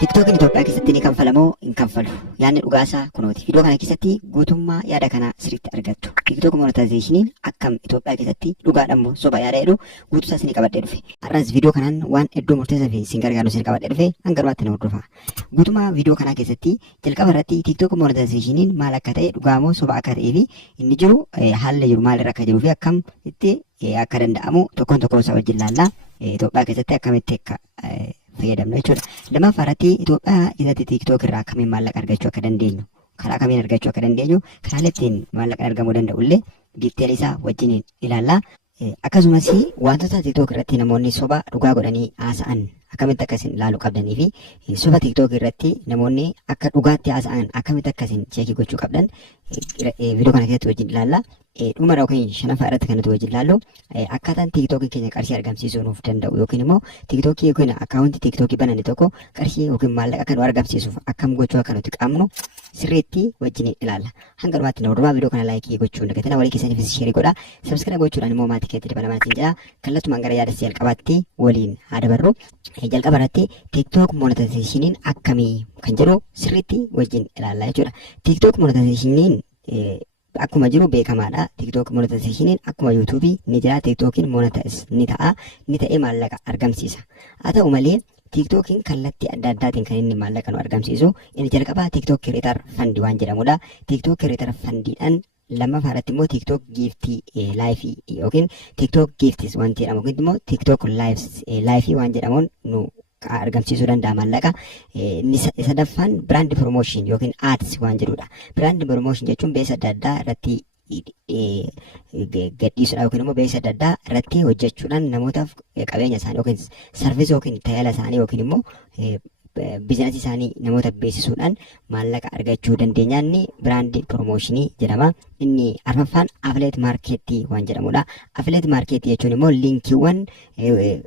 TikTokin Itoophiyaa keessatti ni kanfalamoo hin kanfalu. Yaadni dhugaasaa kunooti. Viidiyoo kana keessatti guutummaa yaada kana sirriitti argattu. TikTok monetizationiin akkam Itoophiyaa keessatti dhugaadhamoo soba yaada jedhu guutuusaa isin qabadhee dhufe. Har'as viidiyoo kanaan waan hedduu murteessaa fi isin gargaaru isin qabadhee dhufe hanga dhumaatti na hordofa. Guutummaa viidiyoo kanaa keessatti jalqaba irratti TikTok monetizationiin maal akka ta'e dhugaamoo soba akka ta'ee fi inni jiru haalli jiru maalirra akka jiruu fi akkam itti akka danda'amu tokkoon tokkoon isaa wajjin laallaa Itoophiyaa keessatti akkamitti akka fayyadamnu jechuudha. Lammaffaa irratti Itoophiyaa keessatti TikTok irraa akkamiin maallaqa argachuu akka dandeenyu, karaa kamiin argachuu akka dandeenyu, karaalee ittiin maallaqaan argamuu danda'u illee diiteelii isaa wajjin ilaallaa. Akkasumas wantoota TikTok irratti namoonni soba dhugaa godhanii haasa'an akkamitti akkasiin ilaaluu qabdanii fi soba TikTok irratti namoonni akka dhugaatti haasa'an akkamitti akkasiin cheekii gochuu qabdan viidiyoo kana keessatti wajjin ilaallaa. Dhumara yookiin shanaffaa irratti kan nuti wajjin ilaallu akkaataan TikTok keenya qarshii argamsiisuu nuuf danda'u yookiin immoo TikTok yookiin akkaawuntii TikTok bananne tokko qarshii yookiin maallaqa kan nu argamsiisuuf akkam gochuu akka nuti qabnu sirriitti wajjin ilaalla. Hanga dhumaatti na hordofa. Viidiyoo kana laayikii gochuu hin dagatinaa. Walii keessaniifis sheerii godhaa. Sabskiraayib gochuudhaan immoo maatii keessatti dabalamaa isin jedha. Kallattumaan gara yaada jalqabaatti waliin haa dabarru. Jalqaba irratti TikTok monetizationiin akkamii kan jedhu sirriitti wajjin ilaalla jechuudha. TikTok monetizationiin akkuma jiru beekamaadha. TikTok monetizationiin akkuma YouTube ni jira. TikTokin monetize ni ta'a. Ni ta'ee maallaqa argamsiisa. Haa ta'u malee TikTokin kallattii adda addaatiin kan inni maallaqa nu argamsiisu. Inni jalqabaa TikTok Creator Fund waan jedhamudha. TikTok Creator Fundiidhaan lammaffaa irratti immoo TikTok Giftii Live yookiin TikTok Giftis waan jedhamu yookiin immoo TikTok Live waan jedhamuun nu argamsiisuu danda'a maallaqa. Sadaffaan brand promotion yookiin ads waan jedhudha. Brand promotion jechuun beesa adda addaa irratti gadhiisuudhaan yookiin immoo beesa adda addaa irratti hojjechuudhaan namootaaf qabeenya isaanii yookiin sarviisii yookiin tajaajila isaanii yookiin immoo biizinasii isaanii namoota beeksisuudhaan maallaqa argachuu dandeenyaan brand promotionii jedhama. Inni arfaffaan affiliate marketii waan jedhamudha. Affiliate marketii jechuun immoo liinkiiwwan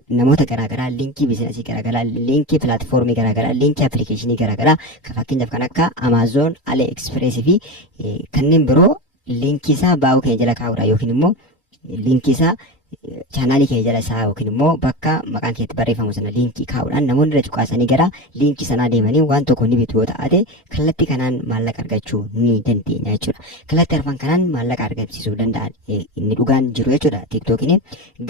namoota garaagaraa, liinkii biizinasii garaagaraa, liinkii pilaatfoormii garaagaraa, liinkii appilikeeshinii garaagaraa fakkeenyaaf kan akka Amazon, AliExpress fi kanneen biroo liinkii isaa baa'uu keenya jala kaa'uudha yookiin immoo liinkii isaa chaanaalii keenya jala isaa yookiin immoo bakka maqaan keetti barreeffamu sana liinkii kaa'uudhaan namoonni irra cuqaasanii gara liinkii sanaa deemanii waan tokko ni bitu yoo ta'ate kallattii kanaan maallaqa argachuu ni dandeenya jechuudha. Kallattii arfan kanaan maallaqa argamsiisuu danda'an inni dhugaan jiru jechuudha. TikTokiin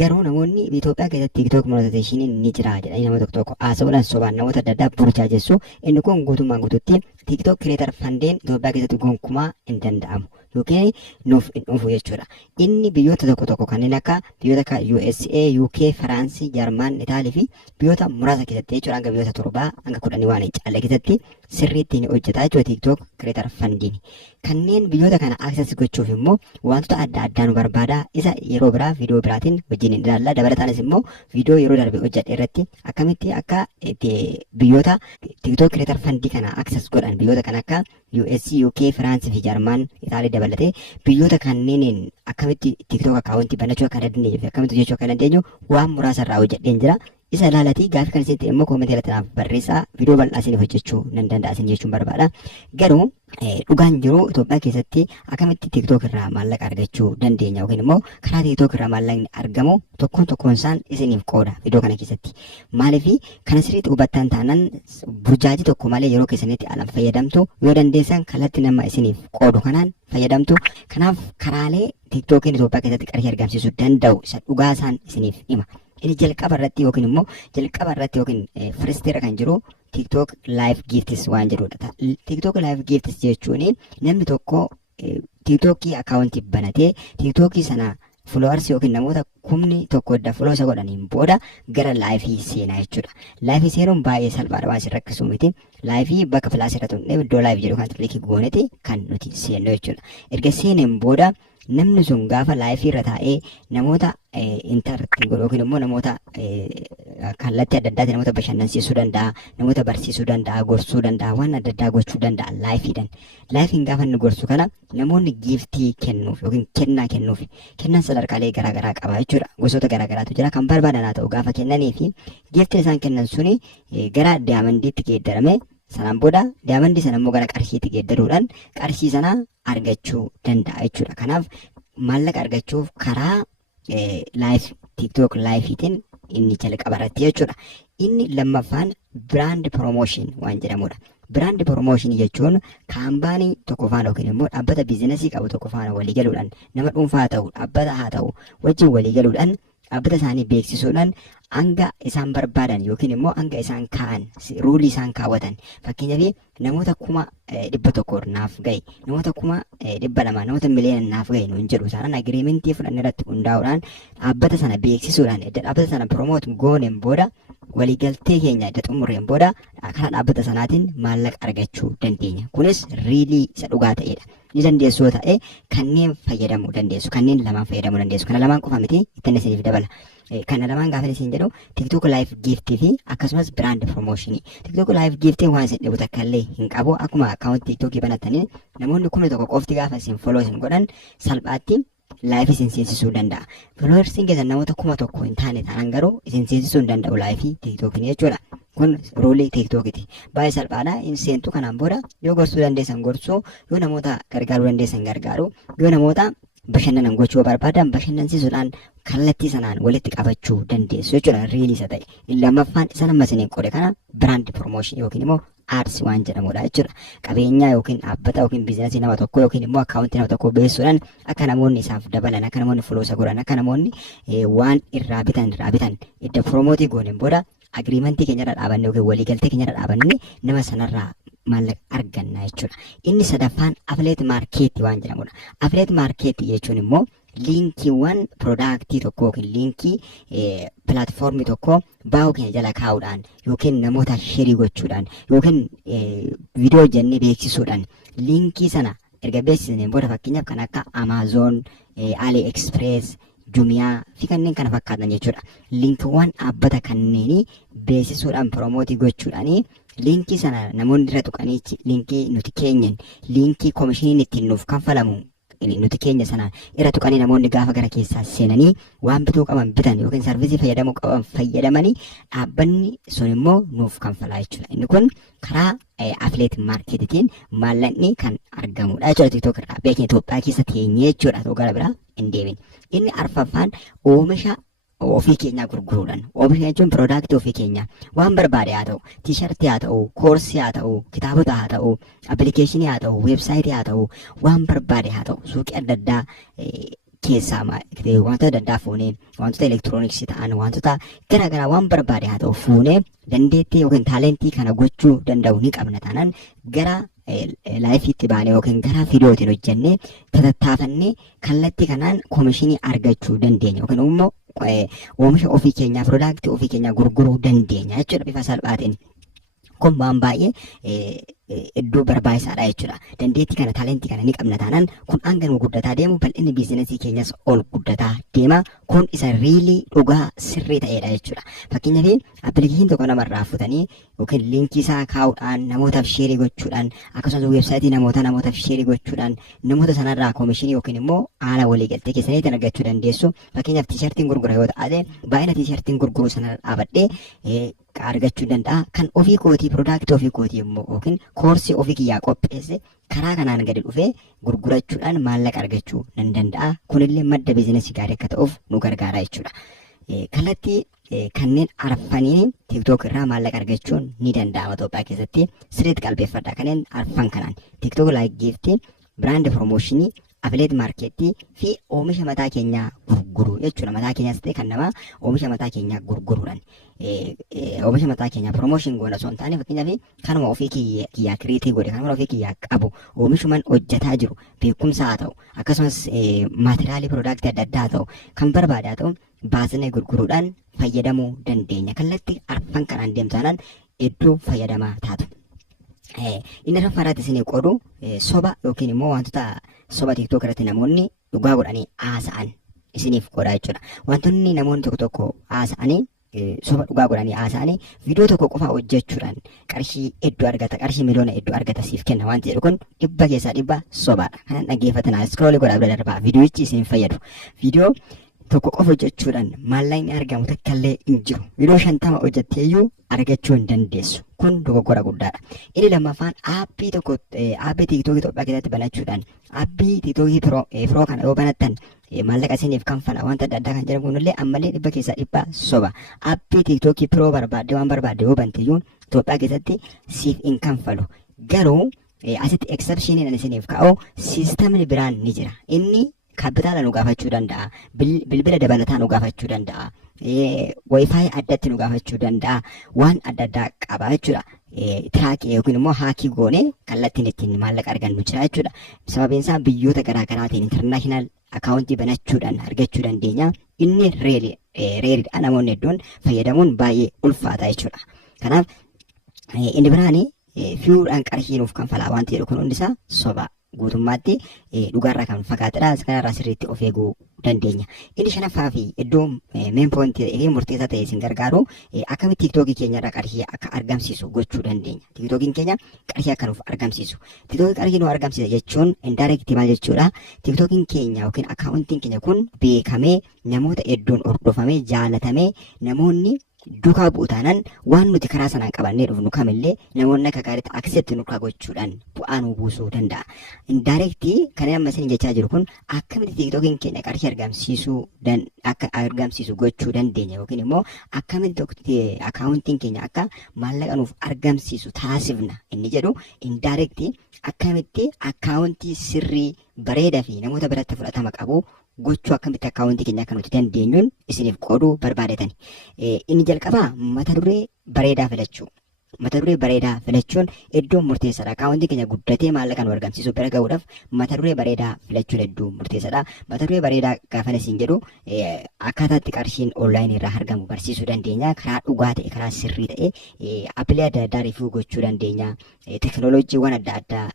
garuu namoonni Itoophiyaa keessatti TikTok monetizationiin ni jira jedhanii nama tokko tokko haasa'uudhaan sobaan namoota adda addaa burjaajessu. Inni kun guutummaan guututti TikTok Creator Fundiin Itoophiyaa keessatti gonkumaa hin danda'amu yookiin nuuf hin dhufu jechuudha. Inni biyyoota tokko tokko kanneen akka biyyoota akka USA, UK, Faransii, Jarman, Itaalii fi biyyoota muraasa keessatti jechuudha hanga biyyoota 7 hanga 10 waan hin caalle keessatti sirriitti ni hojjeta jechuudha TikTok Creator Fundiin. Kanneen biyyoota kana access gochuuf immoo wantoota adda addaa nu barbaada. Isa yeroo biraa viidiyoo biraatiin wajjin ilaalla. Dabalataanis immoo viidiyoo yeroo darbe hojjedhe irratti akkamitti akka biyyoota TikTok Creator Fundii kana access godhan biyyoota kan akka US, UK, Faransii fi Jarman, Itaalii dabalatee biyyoota kanneen akkamitti TikTok akkaawuntii banachuu akka dandeenyu fi akkamitti hojjechuu akka dandeenyu waan muraasa irraa hojjedheen jira. Isa ilaalatii gaaffii kan isin ta'e immoo koomentii irratti naaf barreessaa. Viidiyoo bal'aa isiniif hojjechuu nan danda'a isin jechuun barbaada. Garuu dhugaan jiru Itoophiyaa keessatti akkamitti TikTok irraa maallaqa argachuu dandeenya yookiin immoo karaa TikTok irraa maallaqni argamu tokkoon tokkoon isaan isiniif qooda viidiyoo kana keessatti. Maaliif kana sirriitti hubattan taanaan burjaajii tokko malee yeroo keessanitti alan fayyadamtu yoo dandeessan kallattii nama isiniif qoodu kanaan fayyadamtu. Kanaaf karaalee TikTokiin Itoophiyaa keessatti qarshii argamsiisuu danda'u isa dhugaa isaan isiniif hima. Inni jalqaba irratti yookiin firisteera kan jiru TikTok Live Gifts waan jedhudha. TikTok Live Gifts jechuun namni tokko TikTokii akkaawuntii banatee TikTokii sana followers yookiin namoota 1,000 follow isa godhaniin booda gara laayifii seenaa jechuudha. Laayifii seenuun baay'ee salphaadha waan isin rakkisu miti. Laayifii bakka filaas irratti hundee iddoo laayif jedhu kan xixiqqii gooneti kan nuti seennu jechuudha. Erga seeneen booda namni sun gaafa laayifii irra taa'ee namoota intartii godhu yookiin immoo namoota kallattii adda addaatiin namoota bashannansiisuu danda'a, namoota barsiisuu danda'a, gorsuu danda'a, waan adda addaa gochuu danda'a laayifiidhaan. Laayifiin gaafa inni gorsu kana namoonni giiftii kennuuf yookiin kennaa kennuuf kennan sadarkaalee garaagaraa qaba jechuudha. Gosoota garaagaraatu jira kan barbaadan haa ta'u gaafa kennanii fi giiftiin isaan kennan suni gara daamandiitti geeddarame. Sanaan booda daamandii sana immoo gara qarshiitti geeddaruudhaan qarshii sana argachuu danda'a jechuudha. Kanaaf maallaqa argachuuf karaa TikTok laayifiitiin inni jalqaba irratti jechuudha. Inni lammaffaan brand promotion waan jedhamudha. Brand promotion jechuun kaampaanii tokko faana yookiin immoo dhaabbata biizinasii qabu tokko faana walii galuudhaan nama dhuunfaa haa ta'u dhaabbata haa ta'u wajjin walii galuudhaan dhaabbata isaanii beeksisuudhaan hanga isaan barbaadan yookiin immoo hanga isaan kaa'an ruulii isaan kaawwatan fakkeenyaaf namoota 100,000 naaf gahe namoota 200,000 namoota miliyoona naaf gahe nuun jedhu isaan agreementii fudhan irratti hundaa'uudhaan dhaabbata sana beeksisuudhaan edda dhaabbata sana promote gooneen booda waliigaltee keenya edda xumurreen booda kana dhaabbata sanaatiin maallaqa argachuu dandeenya. Kunis riilii isa dhugaa ta'edha. Ni dandeessu ta'e kanneen fayyadamuu dandeessu kanneen lamaan fayyadamuu dandeessu kana lamaan qofa miti ittiin isiniif dabala. Kana lamaan gaafa isin jedhu TikTok live gift fi akkasumas brand promotion. TikTok live gift waan isin dhibu takka illee hin qabu akkuma account TikTok banatanii namoonni 1,000 qofti gaafa isin follow isin godhan salphaatti live isin seensisuu danda'a. Followers keessan namoota 1,000 hin taane ta'an garuu isin seensisuu hin danda'u live TikTok ni jechuudha. Kun ruulii TikTokiti. Baay'ee salphaadha. Seentu kanaan booda yoo gorsuu dandeessan gorsuu, yoo namoota gargaaruu dandeessan gargaaru, yoo namoota bashannanan gochuu barbaadan bashannansiisuudhaan kallattii sanaan walitti qabachuu dandeessu jechuudha. Riilii isa ta'e. Lammaffaan isa nama isiniin qoode kana brand promotion yookiin immoo ads waan jedhamudha jechuudha. Qabeenyaa yookiin dhaabbata yookiin biizinasii nama tokko yookiin immoo akkaawuntii nama tokko beeksisuudhaan akka namoonni isaaf dabalan akka namoonni foloosa godhan akka namoonni waan irraa bitan idda promootii gooneen booda agreementii keenyarra dhaabanne yookiin waliigaltee keenyarra dhaabanne nama sanarraa maallaqa arganna jechuudha. Inni sadaffaan affiliate market waan jedhamudha. Affiliate market jechuun immoo liinkiiwwan piroodaaktii tokko yookiin liinkii pilaatfoormii tokko baa'uu keenya jala kaa'uudhaan yookiin namoota sheerii gochuudhaan yookiin viidiyoo jennee beeksisuudhaan liinkii sana erga beeksisneen booda fakkeenyaaf kan akka Amazon, AliExpress, Jumia fi kanneen kana fakkaatan jechuudha. Liinkiiwwan dhaabbata kanneenii beeksisuudhaan piromootii gochuudhaanii liinkii sana namoonni irra tuqanii liinkii nuti keenyan liinkii koomishiniin ittiin nuuf kanfalamu nuti keenya sana irra tuqanii namoonni gaafa gara keessaa seenanii waan bituu qaban bitan yookiin sarvisii fayyadamuu qaban fayyadamanii dhaabbanni sun immoo nuuf kanfalaa jechuudha. Inni kun karaa affiliate marketiin maallaqni kan argamudha jechuudha. TikTok irraa beekni Itoophiyaa keessa teenyee jechuudha. Ta'uu gara biraa hin deemin. Inni arfaffaan oomisha ofii keenyaa gurguruudhaan. Oomisha jechuun piroodaaktii ofii keenyaa waan barbaade haa ta'u, tiishartii haa ta'u, koorsii haa ta'u, kitaabota haa ta'u, appilikeeshinii haa ta'u, weebsaayitii haa ta'u, waan barbaade haa ta'u, suuqii adda addaa keessaa wantoota adda addaa fuunee wantoota elektirooniksii ta'an wantoota garaagaraa waan barbaade haa ta'u fuunee dandeettii yookiin taalentii kana gochuu danda'u ni qabna taanaan gara laayifiitti baanee yookiin gara viidiyootiin hojjennee tattaafannee kallattii kanaan koomishinii argachuu dandeenya yookiin immoo oomisha ofii keenyaa piroodaaktii ofii keenyaa gurguruu dandeenya jechuudha bifa salphaatiin. Kun waan baay'ee iddoo barbaachisaadha jechuudha. Dandeettii kana taalentii kana ni qabna taanaan kun hanga nu guddataa deemu bal'inni biizinasii keenyas ol guddataa deema. Kun isa riilii dhugaa sirrii ta'edha jechuudha. Fakkeenyaaf appilikeeshinii tokko namarraa futanii yookiin liinkii isaa kaa'uudhaan namootaaf sheerii gochuudhaan akkasumas weebsaayitii namootaaf sheerii gochuudhaan namoota sanarraa koomishinii yookiin immoo haala waliigaltee keessaniitiin argachuu dandeessu. Fakkeenyaaf tiishartiin gurgura yoo ta'e baay'ina tiishartiin gurguruu sanarra dhaabadhee argachuu danda'a. Kan ofii kootii piroodaaktii ofii kootii immoo yookiin koorsii ofii kiyyaa qopheesse karaa kanaan gadi dhufee gurgurachuudhaan maallaqa argachuu nan danda'a. Kunillee madda biizinasii gaarii akka ta'uuf nu gargaara jechuudha. Kallattii kanneen arfaniin TikTok irraa maallaqa argachuun ni danda'ama Itoophiyaa keessatti sirriitti qalbeeffadha. Kanneen arfan kanaan TikTok like gift, brand promotion, affiliate marketii fi oomisha mataa keenyaa gurguruu jechuudha. Mataa keenyaas ta'e kan namaa oomisha mataa keenyaa gurguruudhaan oomisha mataa keenyaa promotion goona osoo hin taane fakkeenyaaf kanuma ofii kiyyaa kiriitii godhe kanuma ofii kiyyaa qabu oomishuman hojjetaa jiru beekumsa haa ta'u akkasumas maatiriyaalii piroodaaktii adda addaa haa ta'u kan barbaade haa ta'u baasnee gurguruudhaan fayyadamuu dandeenya. Kallattii arfan kanaan deemtaanaan iddoo fayyadamaa taatu. Inni raffaaraatti isinii qoodu soba yookiin immoo wantoota soba TikTok irratti namoonni dhugaa godhanii haasa'an isiniif godha jechuudha. Wantoonni namoonni tokko haasa'anii soba dhugaa godhanii haasa'anii viidiyoo tokko qofa hojjechuudhaan qarshii hedduu argata qarshii miliyoona hedduu argata siif kenna waan jedhu kun 100 keessaa 100 sobaadha. Kanan dhaggeeffatanaa iskroolii godhaa bira darbaa viidiyoochi isin fayyadu. Viidiyoo tokko qofa hojjechuudhaan maallaqni argamu takkallee hin jiru. Viidiyoo 50 hojjetteeyyuu argachuu hin dandeessu. kun dogoggora guddaadha. Inni lammaffaan aappii tokko aappii TikTok Itoophiyaa keessatti banachuudhaan aappii TikTok Pro kana yoo banattan maallaqa isiniif kanfala wanta adda addaa kan jedhamu kunillee ammallee dhibba keessaa dhibba soba. Aappii TikTok Pro barbaadde waan barbaadde yoo bantiyyuu Itoophiyaa keessatti siif hin kanfalu. Garuu asitti exceptioniin isiniif kaa'u siistamni biraan ni jira. Inni kaapitaala nu gaafachuu danda'a. Bilbila dabalataa nu gaafachuu danda'a. Wifi addatti nu gaafachuu danda'a. Waan adda addaa qaba jechuudha. Tiraakii yookiin immoo haakii goonee kallattiin ittiin maallaqa argannu jira jechuudha. Sababiin isaa biyyoota garaagaraatiin intarnaashinaal akaawuntii banachuudhaan argachuu dandeenya. Inni reelidha. Namoonni hedduun fayyadamuun baay'ee ulfaata jechuudha. Kanaaf inni biraanii fi'uudhaan qarshii nuuf kanfalaa waan ta'eef kun hundi isaa soba. Guutummaatti dhugaarraa kan fagaatedha. Kanarraa sirriitti of eeguu dandeenya. Inni shanaffaa fi iddoo meen poointii fi murteessaa ta'e isin gargaaru akkamitti tiiktookii keenyarraa qarshii akka argamsiisu gochuu dandeenya. Tiiktookiin keenya qarshii akka nuuf argamsiisu. Tiiktookii qarshii nuuf argamsiisa jechuun indirecti maal jechuudha? Tiiktookiin keenya yookiin akaawuntiin keenya kun beekamee namoota hedduun hordofamee jaalatamee namoonni duukaa bu'uutaanan waan nuti karaa sanaan qabannee dhufnu kamillee namoonni akka gaariitti akseepti nurraa gochuudhaan bu'aa nu buusuu danda'a. Indirecti kan amma isin jechaa jiru kun akkamitti tiiktookiin keenya qarshii argamsiisu gochuu dandeenya yookiin immoo akkamitti akaawuntiin keenya akka maallaqa nuuf argamsiisu taasifna inni jedhu indirecti akkamitti akaawuntii sirrii bareedaa fi namoota biratti fudhatama qabu gochuu akkamitti akaawuntii keenya akka nuti dandeenyuun isiniif qooduu barbaadetan. Inni jalqabaa mata duree bareedaa filachuu. Mata duree bareedaa filachuun iddoo murteessaadha. Akaawuntii keenya guddatee maallaqa nu argamsiisuu bira gahuudhaaf mata duree bareedaa filachuun iddoo murteessaadha. Mata duree bareedaa gaafa isin jedhu akkaataatti qarshiin onlaayinii irraa argamu barsiisuu dandeenya. Karaa dhugaa ta'e, karaa sirrii ta'e aapilee adda addaa rifuu gochuu dandeenya. Teekinooloojiiwwan adda addaa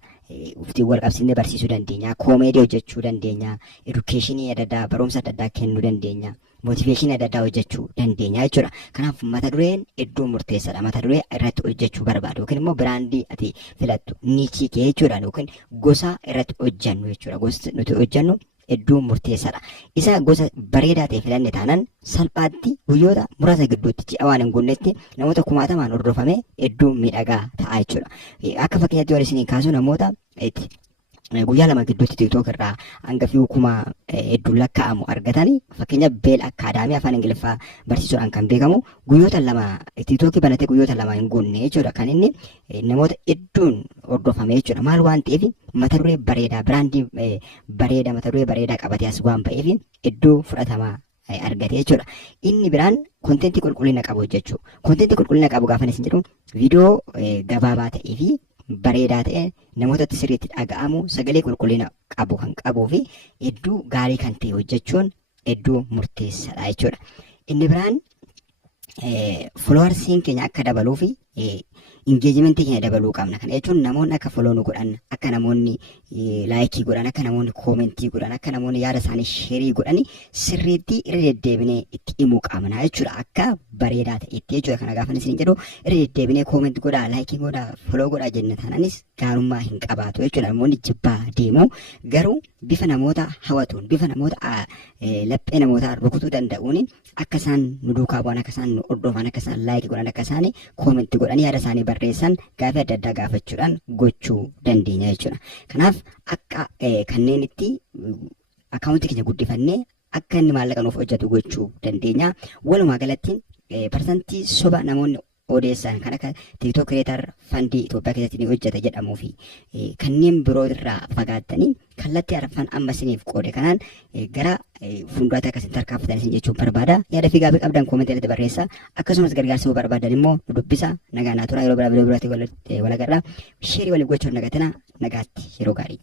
uftii wal qabsiisnee barsiisuu dandeenya. Koomeedii hojjechuu dandeenya. Edukeeshinii adda addaa barumsa adda addaa kennuu dandeenya. Motiveeshinii adda addaa hojjechuu dandeenya jechuudha. Kanaaf mata dureen iddoo murteessaadha. Mata duree irratti hojjechuu barbaadu yookiin immoo biraandii ati filattu niichii kee jechuudha yookiin gosa irratti hojjennu jechuudha. Gosti nuti hojjennu iddoo murteessaadha. Isa gosa bareedaa ta'e filanne taanaan salphaatti guyyoota muraasa gidduutti ji'a waan hin gunnetti namoota kumaatamaan hordofame iddoo miidhagaa ta'a jechuudha. Akka fakkeenyaatti yoo isin kaasu namoota guyyaa lama gidduutti TikTok irraa hanga fi kuma hedduu lakkaa'amu argatanii fakkeenya Beel Akaadaamii afaan Ingiliffaa barsiisuudhaan kan beekamu guyyoota lama TikTok banatee guyyoota lama hin gunne jechuudha. Kan inni namoota hedduun hordofame jechuudha. Maal waan ta'eef mata duree bareedaa biraandii bareedaa mata duree bareedaa qabatee as waan ba'eef iddoo fudhatamaa argate jechuudha. Inni biraan kontentii qulqullina qabu hojjechuu. Kontentii qulqullina qabu gaafa isin jedhu viidiyoo gabaabaa ta'ee fi bareedaa ta'e namootatti sirriitti dhaga'amu sagalee qulqullina qabu kan qabuu fi iddoo gaarii kan ta'e hojjechuun iddoo murteessaadha jechuudha. Inni biraan followersiin keenya akka dabaluu fi engagement keenya dabaluu qabna. Kana jechuun namoonni akka follow nu godhan, akka namoonni laayikii godhan, akka namoonni koomentii godhan, akka namoonni yaada isaanii sheerii godhan sirriitti irra deddeebinee itti himuu qabna jechuudha. Akka bareedaa ta'etti jechuudha. Kana gaafa isin jedhu irra deddeebinee koomentii godhaa, laayikii godhaa, follow godhaa jenna taanaanis gaarummaa hin qabaatu jechuudha. Namoonni jibbaa deemu garuu bifa namoota hawwatuun, bifa namoota laphee namoota rukutuu danda'uun akka isaan nu duukaa bu'an, akka isaan nu hordofan, akka isaan laayikii godhan, akka isaan koomentii godhan yaada isaanii barreessan gaaffii adda addaa gaafachuudhaan gochuu dandeenya jechuudha. Kanaaf akka kanneen itti akaawuntii keenya guddifannee akka inni maallaqa nuuf hojjetu gochuu dandeenya. Walumaa galatti parsantii soba namoonni odeessan kan akka TikTok Creator Fandii Itoophiyaa keessatti ni hojjeta jedhamuu fi kanneen biroo irraa fagaattanii kallattii arfan amma isiniif qoode kanaan gara fuulduraatti akkasiin tarkaanfatan isin jechuun barbaada. Yaada fi gaaffii qabdan koomentii irratti barreessaa. Akkasumas gargaarsa barbaadan immoo nu dubbisa. Nagaa naa turaa yeroo biraa wal agarra. Sheerii waliin gochuun nagaatti yeroo gaarii.